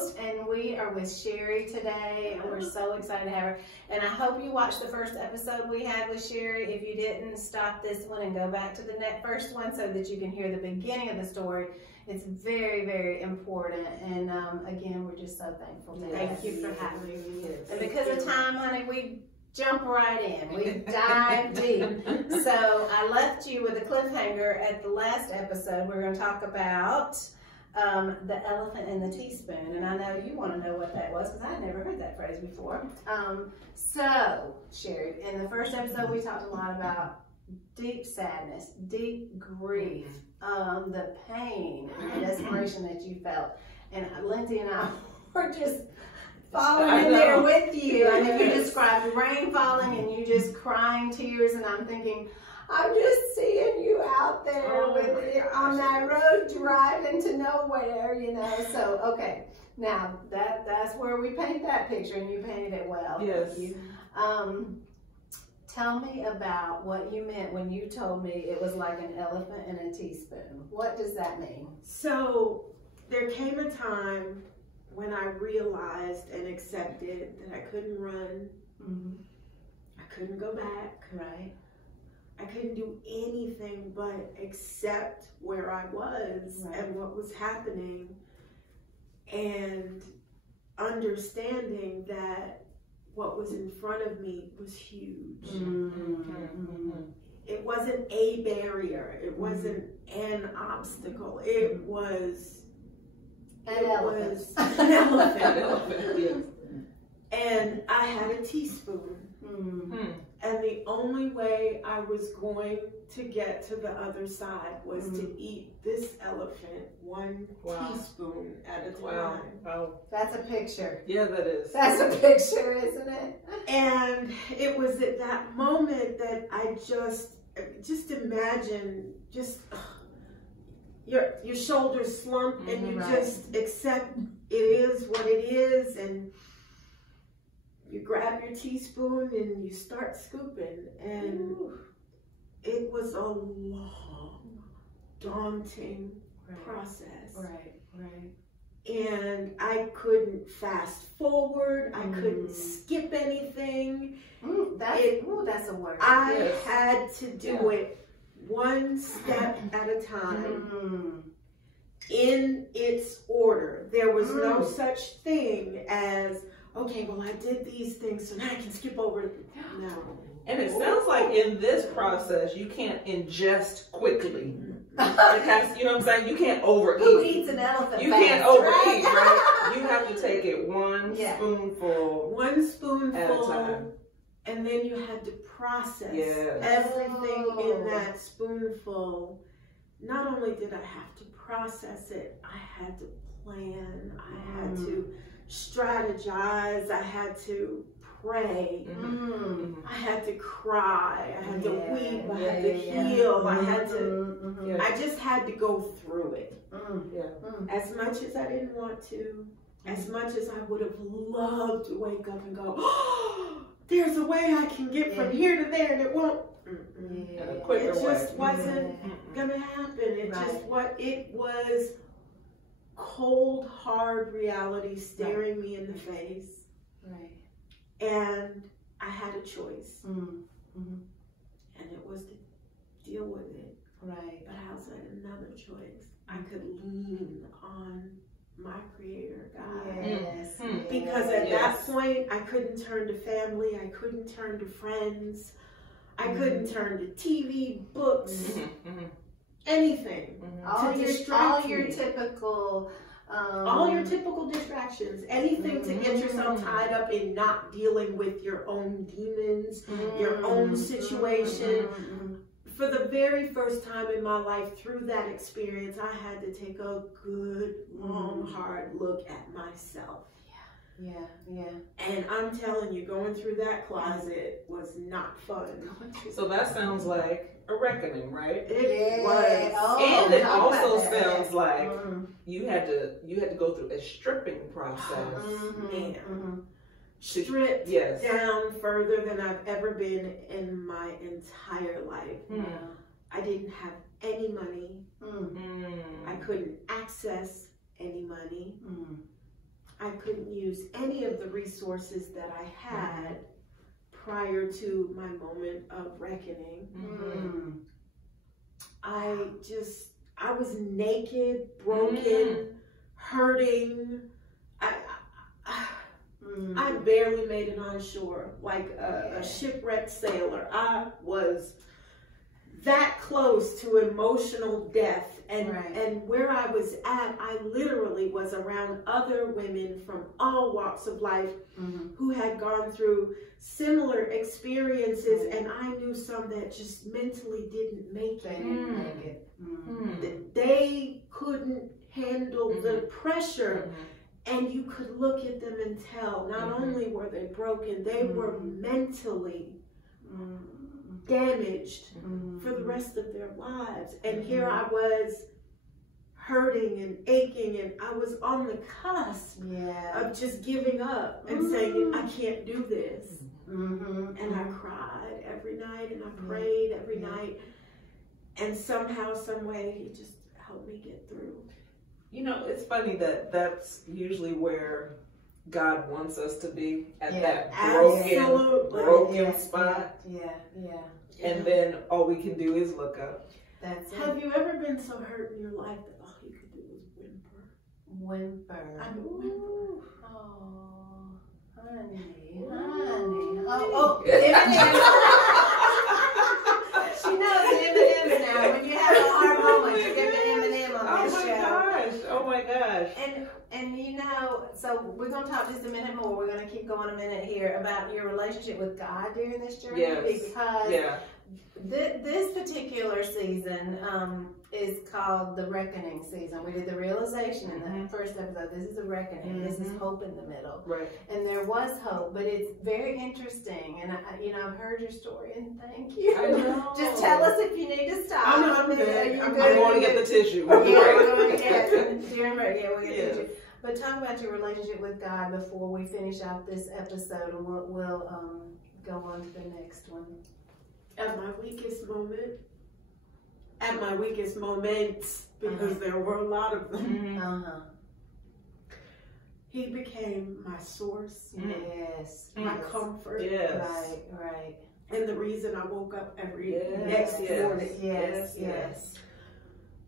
host, and we are with Sherry today, and we're so excited to have her. And I hope you watched the first episode we had with Sherry. If you didn't, stop this one and go back to the first one so that you can hear the beginning of the story. It's very, very important. And again, we're just so thankful to Thank you for having me. And because of time, honey, we jump right in. We dive deep. So I left you with a cliffhanger at the last episode. We're going to talk about the elephant in the teaspoon. And I know you want to know what that was because I never heard that phrase before. So, Sherry, in the first episode, we talked a lot about deep sadness, deep grief, the pain and the desperation that you felt. And Lindsay and I were just falling in there with you. I know you described rain falling and you just crying tears, and I'm thinking, I'm just seeing you out there on that road driving to nowhere, you know. So, okay, now that's where we paint that picture, and you painted it well. Yes. Tell me about what you meant when you told me it was like an elephant in a teaspoon. What does that mean? So there came a time when I realized and accepted that I couldn't run. I couldn't go back. Right. I couldn't do anything but accept where I was and what was happening, and understanding that what was in front of me was huge. It wasn't a barrier. It wasn't an obstacle. It was an elephant. And I had a teaspoon. And the only way I was going to get to the other side was to eat this elephant one teaspoon at a time. Wow. That's a picture. Yeah, that is. That's a picture, isn't it? And it was at that moment that I just imagine your shoulders slump and you just accept it is what it is, and you grab your teaspoon and you start scooping. And it was a long, daunting process. And I couldn't fast forward. I couldn't skip anything. That's a word. I had to do it one step at a time in its order. There was no such thing as, okay, well, I did these things, so now I can skip over. No. And it sounds like in this process, you can't ingest quickly. Because, you know what I'm saying? You can't overeat. Who eats an elephant? You can't overeat, right? You have to take it one spoonful. One spoonful at a time. And then you had to process everything in that spoonful. Not only did I have to process it, I had to plan. I had to strategize. I had to pray. I had to cry. I had to weep. I had to heal. I had to, I just had to go through it. As much as I didn't want to, as much as I would have loved to wake up and go, oh, there's a way I can get from here to there, and it won't. It just wasn't gonna happen. It just it was cold, hard reality staring me in the face. And I had a choice. And it was to deal with it. But I also had another choice. I could lean on my Creator, God. Because at that point, I couldn't turn to family. I couldn't turn to friends. I couldn't turn to TV, books, anything. All your typical distractions, anything to get yourself tied up in not dealing with your own demons, your own situation. For the very first time in my life, through that experience, I had to take a good, long, hard look at myself. And I'm telling you, going through that closet was not fun. So that sounds like a reckoning, right? It was. And it also sounds like you had to go through a stripping process. Stripped down further than I've ever been in my entire life. I didn't have any money. I couldn't access any money. I couldn't use any of the resources that I had prior to my moment of reckoning. Mm-hmm. I was naked, broken, hurting. I barely made it on shore, like a shipwrecked sailor. I was that close to emotional death. And where I was at, I literally was around other women from all walks of life who had gone through similar experiences, and I knew some that just mentally didn't make it. They couldn't handle the pressure. And you could look at them and tell, not only were they broken, they were mentally damaged for the rest of their lives. And here I was hurting and aching, and I was on the cusp of just giving up and saying, I can't do this. And I cried every night, and I prayed every night. And somehow, some way, he just helped me get through. You know, it's funny that that's usually where God wants us to be, at that broken spot. And then all we can do is look up. That's it. Have you ever been so hurt in your life that all you could do was whimper? Whimper. I would whimper. Oh, honey. Eminem. She knows Eminem now. When you have a hard moment, you give an Eminem on this show. Oh my gosh. And you know, so we're going to talk just a minute more. We're going to keep going a minute here about your relationship with God during this journey. Because this particular season is called the reckoning season. We did the realization in the first episode. This is a reckoning. This is hope in the middle. And there was hope, but it's very interesting. And I've heard your story, and thank you. I know. Just tell us if you need to stop. I'm good. I'm going to get the tissue. We'll get the tissue. But talk about your relationship with God before we finish out this episode, and we'll go on to the next one. At my weakest moments, because there were a lot of them, he became my source, my comfort, right, and the reason I woke up every next morning.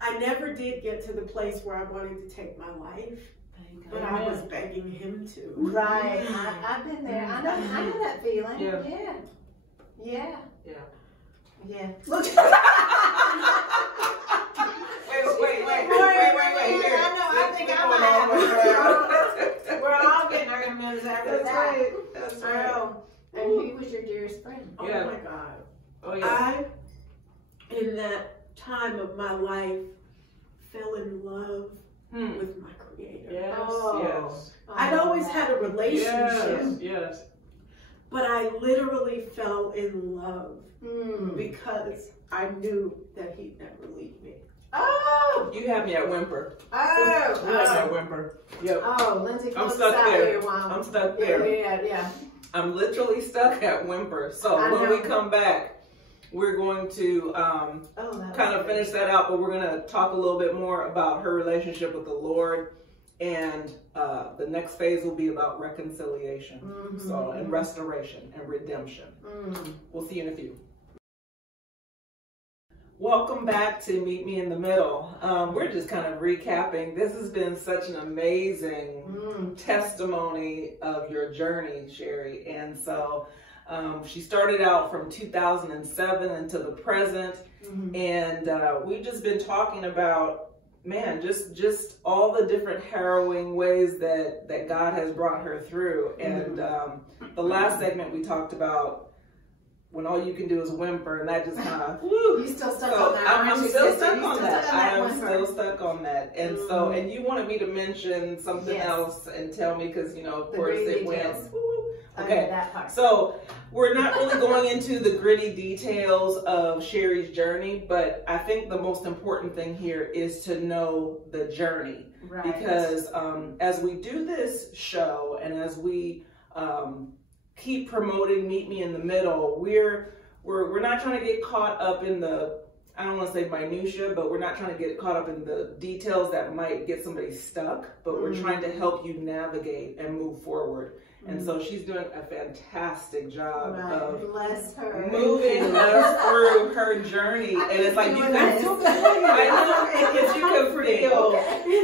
I never did get to the place where I wanted to take my life, but I was begging him to. Right, I've been there. I know that feeling. Yeah. Look. Wait. I know. I think I might. We're all getting our emails after that. That's right. And he was your dearest friend. Oh my God. Oh yeah. I, in that time of my life, fell in love with my Creator. I'd always had a relationship. But I literally fell in love because I knew that he'd never leave me. Oh! You have me at whimper. Oh! You have me at whimper. Yep. Oh, Lindsay, I'm stuck there. I'm I'm stuck there. Yeah. I'm literally stuck at whimper. So when we come back, we're going to kind of finish that out, but we're going to talk a little bit more about her relationship with the Lord. And the next phase will be about reconciliation, and restoration and redemption. We'll see you in a few. Welcome back to Meet Me in the Middle. We're just kind of recapping. This has been such an amazing testimony of your journey, Sherry. And so she started out from 2007 until the present. And we've just been talking about, man, just all the different harrowing ways that God has brought her through. And the last segment we talked about when all you can do is whimper, and that just kind of, you still stuck on that. I'm still stuck on that. I am still stuck on that. And so, and you wanted me to mention something else and tell me, because, of course it went. Okay, that part. So we're not really going into the gritty details of Sherry's journey, but I think the most important thing here is to know the journey. Right. Because as we do this show and as we keep promoting Meet Me in the Middle, we're not trying to get caught up in the I don't want to say minutia, but we're not trying to get caught up in the details that might get somebody stuck, but we're trying to help you navigate and move forward. And so she's doing a fantastic job of moving us through her journey. And it's like you can feel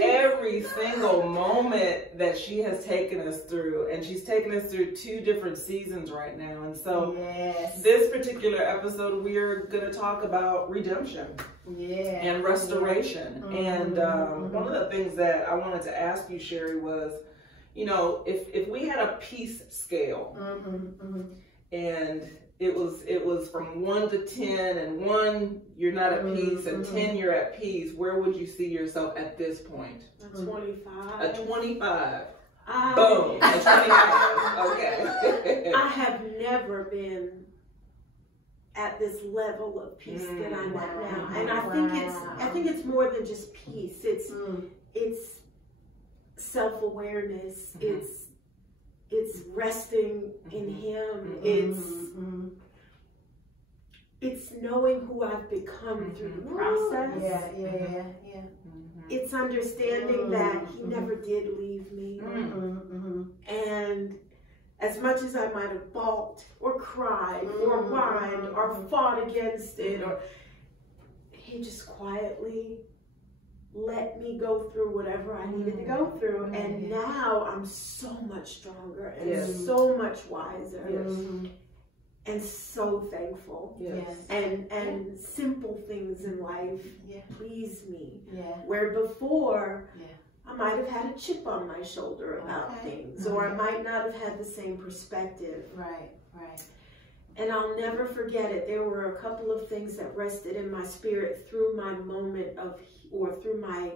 every single moment that she has taken us through. And she's taken us through 2 different seasons right now. And so this particular episode, we're going to talk about redemption and restoration. And one of the things that I wanted to ask you, Sherry, was, you know, if we had a peace scale and it was from 1 to 10, and 1 you're not at peace and 10 you're at peace, where would you see yourself at this point? A 25. A 25. Boom. A 25. Okay. I have never been at this level of peace that I'm at now, and I think it's more than just peace. It's self-awareness. It's resting in Him. It's knowing who I've become through the process. It's understanding that He never did leave me. And as much as I might have balked or cried or whined or fought against it, or He just quietly let me go through whatever I needed to go through. And now I'm so much stronger and so much wiser and so thankful. And simple things in life please me. Where before I might have had a chip on my shoulder about things, or I might not have had the same perspective. And I'll never forget it. There were a couple of things that rested in my spirit through my moment of, or through my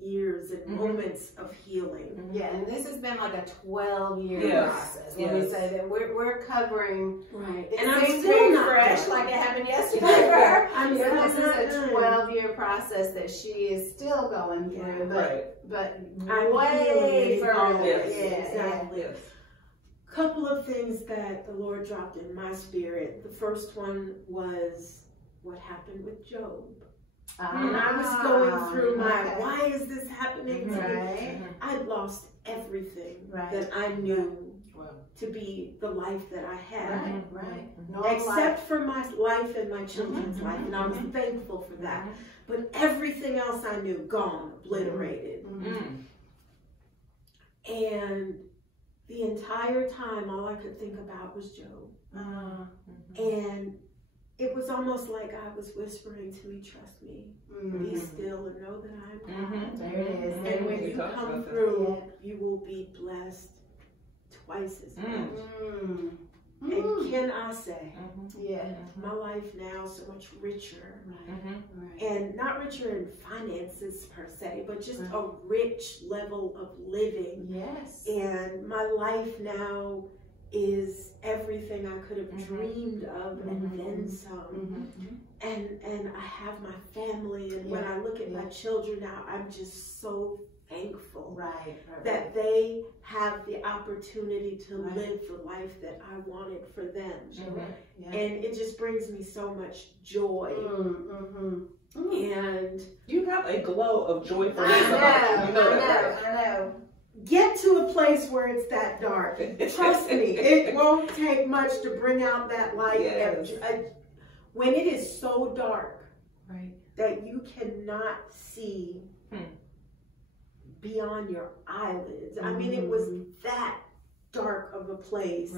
years and moments of healing. And this has been like a 12-year process. When we say that we're covering, and I'm still not fresh, like it happened yesterday for her. This is a 12-year process that she is still going through, but I'm way further. Exactly. Couple of things that the Lord dropped in my spirit. The first one was what happened with Job. And I was going through why is this happening to me? I'd lost everything that I knew to be the life that I had. Except for my life and my children's life. And I was thankful for that. But everything else I knew, gone, obliterated. And the entire time, all I could think about was Job. And it was almost like God was whispering to me, trust me, be still and know that I'm God. There it is. And when you come through, you will be blessed twice as much. And can I say, my life now so much richer. And not richer in finances per se, but just a rich level of living. And my life now is everything I could have dreamed of and then some. And I have my family, and when I look at my children now, I'm just so thankful that they have the opportunity to live the life that I wanted for them. And it just brings me so much joy. And you have a glow of joy for this. I know. Get to a place where it's that dark. Trust me, it won't take much to bring out that light. When it is so dark that you cannot see beyond your eyelids. I mean, it was that dark of a place.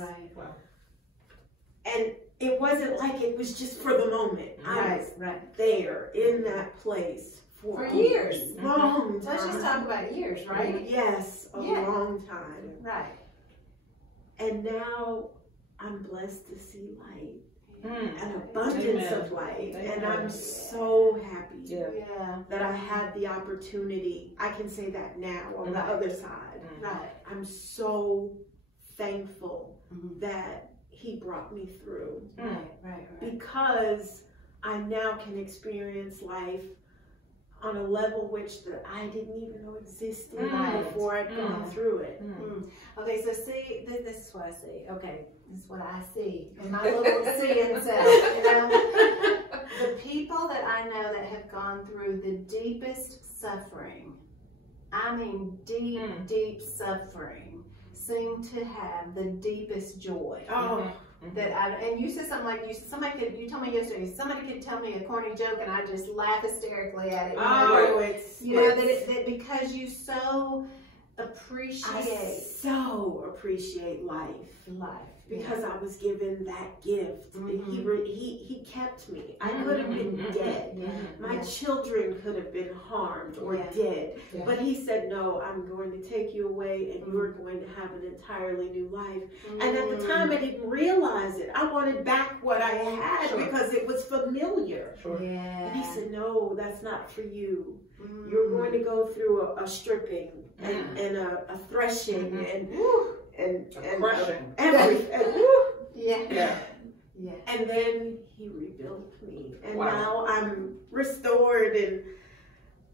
And it wasn't like it was just for the moment. I was there in that place for years. Long time. Let's just talk about years, right? Yes, a long time. And now I'm blessed to see light. An abundance of light. And I'm so happy that I had the opportunity. I can say that now on the other side. I'm so thankful that He brought me through. Because I now can experience life on a level which that I didn't even know existed before I'd gone through it. Okay, so see, this is what I see. Okay, this is what I see. And my little seeing self, you know. The people that I know that have gone through the deepest suffering, I mean deep suffering, seem to have the deepest joy. Oh. And you said something like you told me yesterday, somebody could tell me a corny joke and I just laugh hysterically at it. That because you so appreciate life. Because I was given that gift. He kept me. I could have been dead. My children could have been harmed or dead. But he said, no, I'm going to take you away and you're going to have an entirely new life. And at the time I didn't realize it. I wanted back what I had because it was familiar. And he said, no, that's not for you. You're going to go through a stripping and a threshing and crushing. And then he rebuilt me, and now I'm restored, and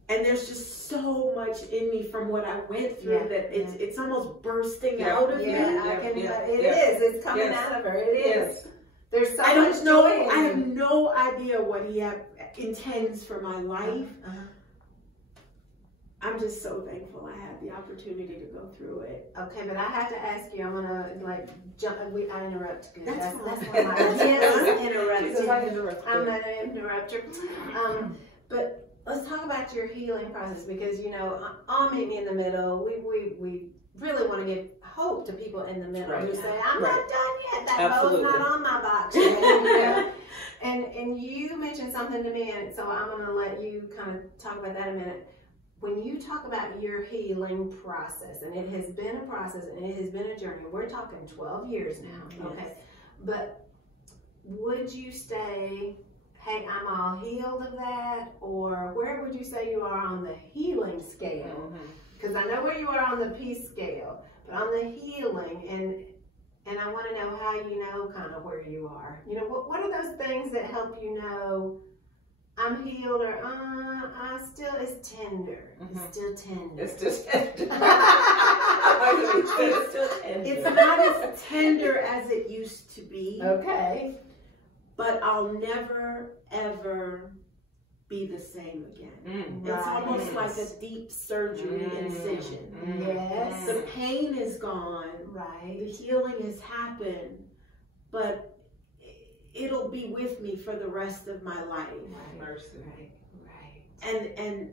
there's just so much in me from what I went through that it's almost bursting out of me. It's coming out of her. It is. There's so much joy. I have no idea what he intends for my life. I'm just so thankful I had the opportunity to go through it. Okay, but I have to ask you, I'm gonna jump. I interrupt. Good. That's one of my interrupt. I'm gonna interrupt you. But let's talk about your healing process, because I'll meet me in the middle. We really want to give hope to people in the middle who say, I'm not done yet. That bow's not on my box yet. And you mentioned something to me, and so I'm gonna let you kind of talk about that in a minute. When you talk about your healing process, and it has been a process and it has been a journey, we're talking 12 years now, okay? But would you say, hey, I'm all healed of that? Or where would you say you are on the healing scale? Because I know where you are on the peace scale, but on the healing, and I want to know how you know kind of where you are. What are those things that help you know I'm healed, or it's tender. It's still tender. It's just tender. It's not as tender as it used to be. Okay. But I'll never, ever be the same again. It's almost like a deep surgery incision. Yes. The pain is gone. Right. The healing has happened. But it'll be with me for the rest of my life. Mercy. Right. And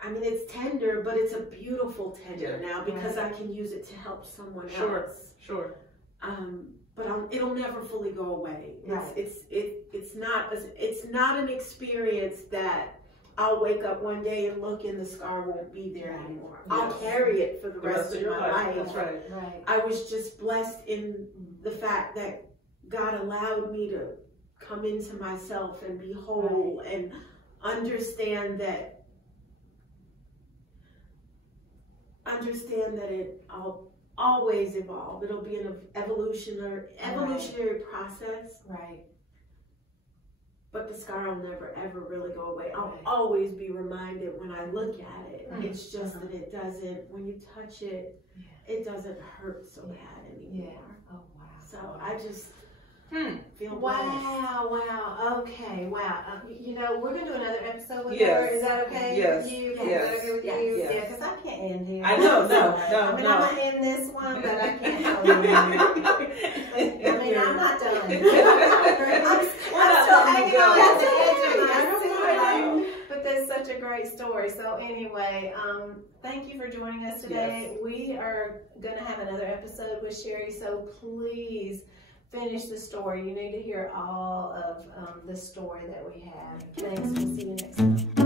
I mean, it's tender, but it's a beautiful tender now, because I can use it to help someone else. Sure. But it'll never fully go away. It's not an experience that I'll wake up one day and look and the scar won't be there anymore. I'll carry it for the rest of my life. That's right. I was just blessed in the fact that God allowed me to come into myself and be whole and understand that I'll always evolve. It'll be an evolutionary process. Right. But the scar will never ever really go away. I'll always be reminded when I look at it. It's just that it doesn't, when you touch it, it doesn't hurt so bad anymore. Oh wow. So I just feel wow. Okay, wow. We're going to do another episode with her. Is that okay with you? Is that okay with you? Yeah, because I can't end here. I know, no. I'm going to end this one, but I can't help it. I'm not done. I'm still hanging on at the edge of my seat. But that's such a great story. So anyway, thank you for joining us today. We are going to have another episode with Sherry, so please finish the story. You need to hear all of the story that we have. Thanks. We'll see you next time.